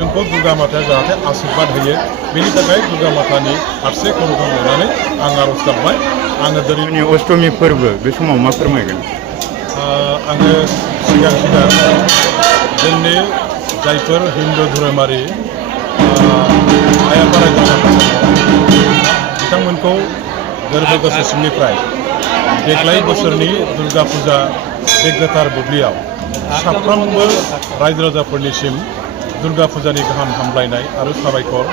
जोंखौ दुर्गा माताया जाहाथे आशीर्बाद होयो बेनि थाखाय दुर्गा मातानि फारसे खर'खौ लानानै आं आर'ज गाबबाय। आङो दिनै अष्टमी फोरबो बे समाव मा फोरमायगोन? आङो सिगां जोंनि जायफोर हिन्दु धोरोमारि आइ आफा रायजो बिथांमोनखौ गोरबो गोसो सिंनिफ्राय देग्लाय बोसोरनि दुर्गा फुजा बे गोथार बुब्लियाव साफ्रोमबो रायजो राजाफोरनिसिम दुर्गा फुजानि गाहाम हामलायनाय आरो साबायखर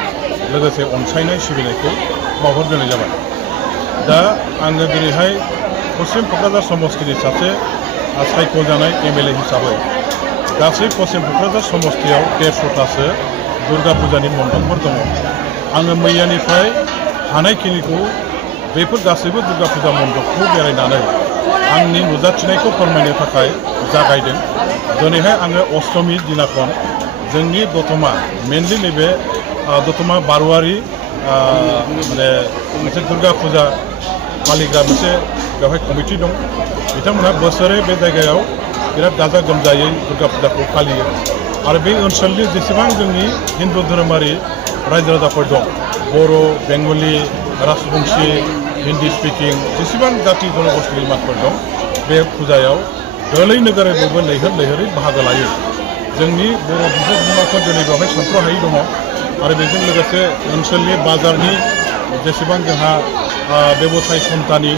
लोगोसे अनसायनाय सिबिनायखौ बावहरग्रोनाय जाबाय। दा आङो दिनैहाय पश्चिम क'क्राझार समस्तिनि सासे सायख'जानाय एमएलए हिसाबै गासै पश्चिम क'क्राझार समस्तियाव 150तासो दुर्गा फुजानि मण्डपफोर दङ। आङो मैयानिफ्राय हानायखिनिखौ बेफोर गासैबो दुर्गा फुजा मण्डपखौ बेरायनानै आंनि नुजाथिनायखौ फोरमायनो थाखाय जागायदों। दिनैहाय आङो अष्टमी दिनाखन जोंनि दतमा मेनलि नैबे दतमा बारुवारि माने मोनसे दुर्गा फुजा फालिग्रा मोनसे बेवहाय कमिटि दं। बिथांमोनहा बोसोरै बे जायगायाव बिराद गाजा गोमजायै दुर्गा फुजाखौ फालियो आरो बे ओनसोलनि जेसेबां जोंनि हिन्दु धोरोमारि रायजो राजाफोर दं बर', बेंगलि, राजबंशी, हिन्दी स्पिकिं जेसेबां जाति जनगोष्ठीनि मानसिफोर दं बे फुजायाव दोलै नोगोरै बयबो लैहोर लैहोरै बाहागो लायो। जोंनि बर' बिमाफोर दिनै बेवहाय सानथ्र'हायै दङ आरो बेजों लोगोसे ओनसोलनि बाजारनि जेसेबां जोंहा बेबसाय सन्थानि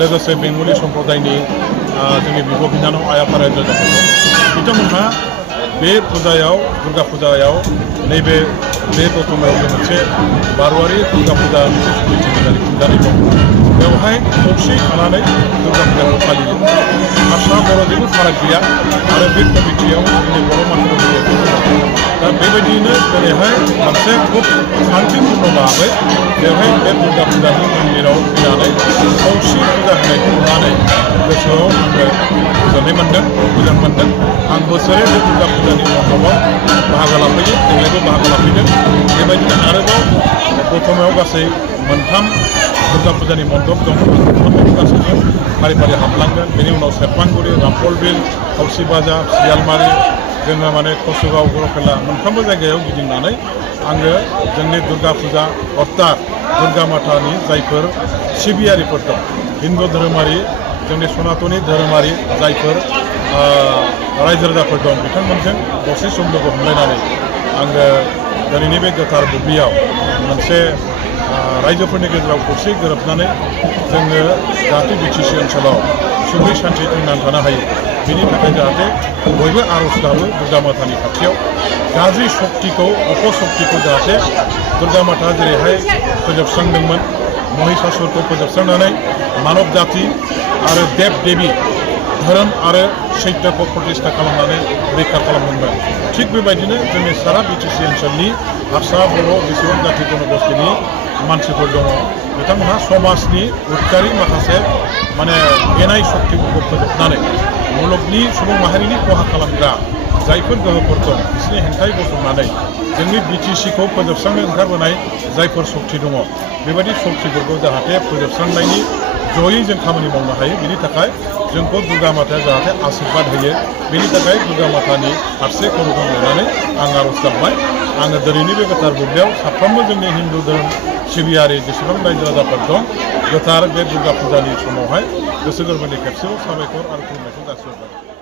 लोगोसे बेंगलि सम्प्रदायनि जोंनि बिब' बिनानाव आइ आफा रायजो राजाफोर दं। बिथांमोनहा बे फुजायाव दुर्गा फुजायाव नैबे बे दतमायाव जों मोनसे बारुवारि दुर्गा फुजा मोनसे समिति होननानै खुंजानाय दं। बेवहाय खौसेयै थानानै दुर्गा फुजाखौ फालियो। हारसा बर' जेबो फाराग गैया आरो बे कमिटियाव जोंनि बर' मानसिफोर दा बेबायदियैनो दिनैहाय मोनसे खुब शान्तिपूर्ण भाबै बेवहाय बे दुर्गा फुजानि मन्दिराव फैनानै खौसे फुजा होनायखौ नुनानै गोसोआव आङो गोजोननाय मोनदों, मोजां मोनदों। आं बोसोरै बे दुर्गा फुजानि मण्डपाव बाहागो लाफैयो, देग्लायबो बाहागो लाफैदों। बेबायदिनो आरोबाव दतमायाव गासै मोनथाम दुर्गा फुजानि मण्डप दं। मोनथामखौ गासैबो फारि फारि हाबलांगोन। बेनि उनाव सेरफांगुरि, रामफलबिल, खावसि बाजार, सियालमारि, जोङो माने कसुगाव, बरपेटा मोनफ्रोमबो जायगायाव गिदिंनानै आङो जोंनि दुर्गा फुजा अर्थात दुर्गा मातानि जायफोर सिबियारिफोर दं हिन्दु धोरोमारि जोंनि सनातनी धोरोमारि जायफोर रायजो राजाफोर दं बिथांमोनजों दसे सम लोगो हमलायनानै आङो दिनैनि बे गोथार बुब्लियाव मोनसे रायजोफोरनि गेजेराव खौसे गोरोबनानै जोङो जाहाथे बिटिसि ओनसोलाव सुखै सान्थि थांनानै थानो हायो बेनि थाखाय जाहाथे बयबो आर'ज गाबो दुर्गा मातानि खाथियाव गाज्रि शक्तिखौ अपशक्तिखौ जाहाथे दुर्गा माता जेरैहाय फोजोबस्रांदोंमोन महिषासुरखौ फोजोबस्रांनानै मानब जाति आरो देब देबि धोरोम आरो सैत्यखौ प्रतिष्ठा खालामनानै रैखा खालामदोंमोन। थिग बेबायदिनो जोंनि सारा बिटिसि ओनसोलनि हारसा बर' जेसेबां जाति जनगोष्ठीनि मानसिफोर दङ बिथांमोनहा समाजनि उदखारि माखासे माने एनाय शक्तिफोरखौ फोजोबनानै मुलुगनि सुबुं माहारिनि खहा खालामग्रा जायफोर गोहोफोर दं बिसोरनि हेंथायै गसंनानै जोंनि बिटिसिखौ फोजोबस्रांनो ओंखारबोनाय जायफोर शक्ति दङ बेबायदि शक्तिफोरखौ जाहाथे फोजोबस्रांनायनि जयै जों खामानि मावनो हायो बेनि थाखाय जोंखौ दुर्गा माताया जाहाथे आशीर्बाद होयो बेनि थाखाय दुर्गा मातानि फारसे खर'खौ लानानै आं आर'ज गाबबाय। आङो दिनैनि बे गोथार बुब्लियाव साफ्रोमबो जोंनि हिन्दु धोरोम सिबियारि जेसेबां रायजो राजाफोर दं गोथार बे दुर्गा फुजानि समावहाय गोसो गोरबोनि खेबसेबाव साबायखर आरो खुलुमनायखौ जासिहरबाय।